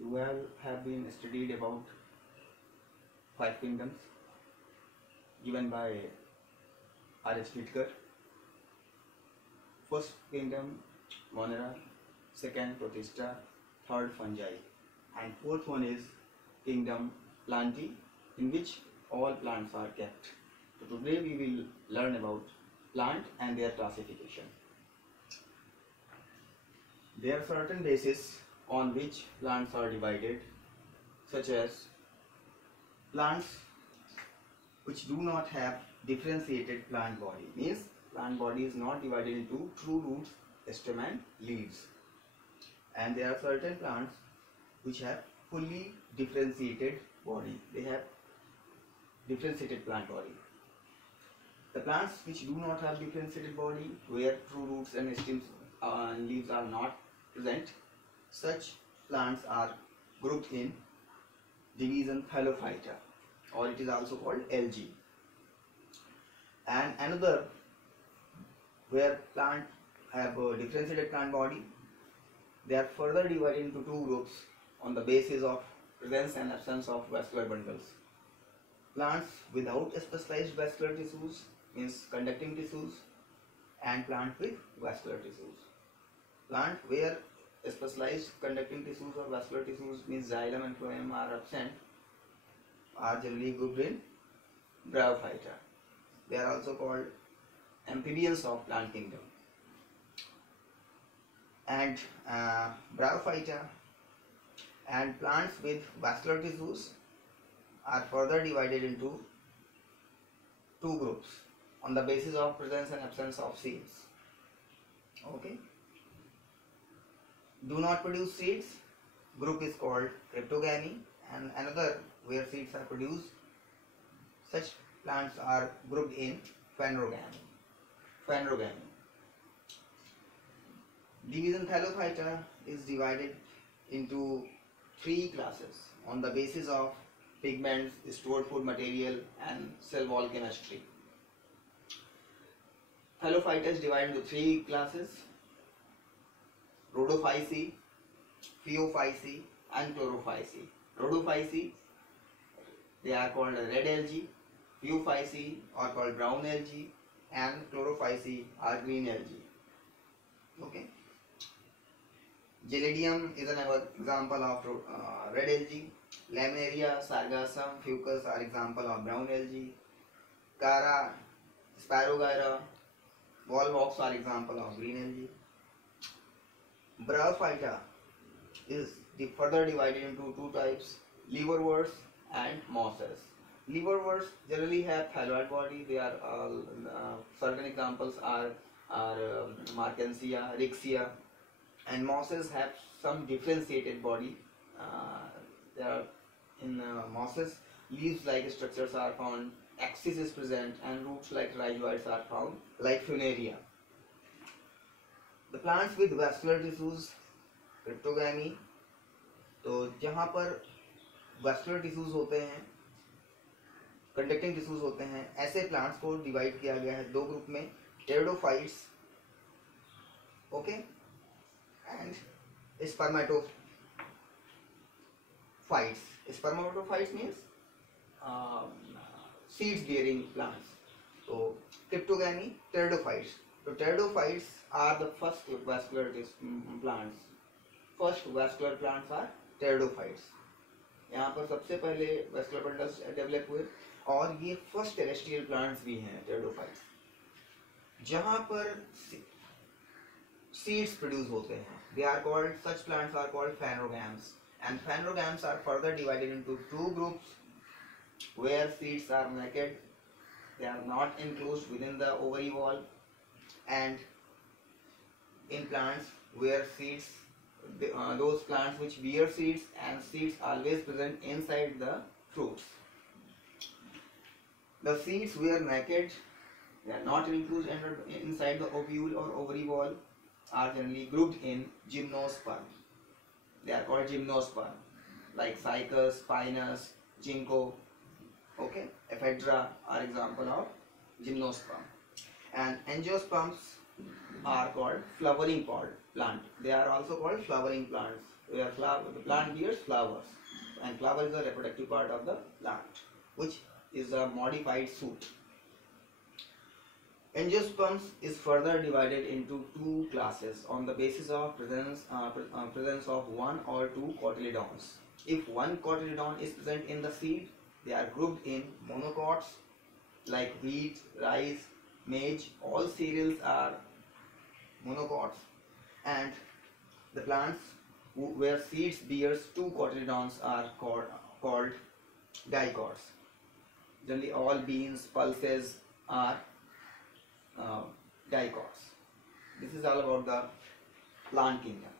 You all have been studied about five kingdoms given by R.H. Whittaker. First kingdom Monera, second Protista, third Fungi, and fourth one is kingdom Plantae, in which all plants are kept. So today we will learn about plant and their classification. There are certain bases on which plants are divided, such as plants which do not have differentiated plant body, means plant body is not divided into true roots, stem and leaves. And there are certain plants which have fully differentiated body, they have differentiated plant body. The plants which do not have differentiated body, where true roots and stems and leaves are not present, such plants are grouped in division Thallophyta, or it is also called LG. And another, where plant have a differentiated plant body, they are further divided into two groups on the basis of presence and absence of vascular bundles. Plants without specialized vascular tissues, means conducting tissues, and plant with vascular tissues. Plant where specialized conducting tissues or vascular tissues, means xylem and phloem, are absent, are generally grouped in Bryophyta. They are also called amphibians of plant kingdom. And Bryophyta and plants with vascular tissues are further divided into two groups on the basis of presence and absence of seeds. Okay. Do not produce seeds group is called cryptogamy, and another where seeds are produced, such plants are grouped in phanerogamy. Division Thallophyta is divided into three classes on the basis of pigments, stored food material, and cell wall chemistry. Thallophyta is divided into three classes: Rhodophyceae, Phaeophyceae, and Chlorophyceae. Rhodophyceae, they are called red algae. Phaeophyceae are called brown algae, and Chlorophyceae are green algae. Okay. Gelidium is an example of red algae. Laminaria, Sargassum, Fucus are example of brown algae. Cara, Spirogyra, Volvox are example of green algae. Bryophyta is further divided into two types: liverworts and mosses. Liverworts generally have thyroid body. They are certain examples are Markensia, Rixia, and mosses have some differentiated body. There are in mosses, leaves-like structures are found, axis is present, and roots-like rhizoids are found, like Funaria. The plants with vascular tissues, cryptogamy, तो जहाँ पर vascular tissues होते हैं, conducting tissues होते हैं, ऐसे plants को divide किया गया है दो ग्रुप में: pteridophytes, okay, and spermatophytes. Spermatophytes means seeds bearing plants. So cryptogamy, pteridophytes. So pteridophytes are the first vascular plants. First vascular plants are pteridophytes. यहाँ पर सबसे पहले vascular bundles डेवलप हुए, और ये फर्स्ट टेरेस्ट्रियल प्लांट्स भी हैं pteridophytes, जहाँ पर seeds produce होते हैं. They are called, such plants are called phanerogams, and phanerogams are further divided into two groups where seeds are naked, they are not enclosed within the ovary wall, and in plants where seeds, those plants which bear seeds and seeds always present inside the fruits. The seeds were naked, they are not enclosed inside the ovule or ovary wall, are generally grouped in gymnosperm. They are called gymnosperm, like Cycas, Pinus, Ginkgo, okay, Ephedra are example of gymnosperm. And angiosperms are called flowering pod. plant. They are also called flowering plants, where the plant bears flowers, and flower is a reproductive part of the plant, which is a modified suit. Angiosperms is further divided into two classes on the basis of presence of one or two cotyledons. If one cotyledon is present in the seed, they are grouped in monocots like wheat, rice, maize. All cereals are monocots, and the plants where seeds bears two cotyledons are called dicots. Generally, all beans, pulses are dicots. This is all about the plant kingdom.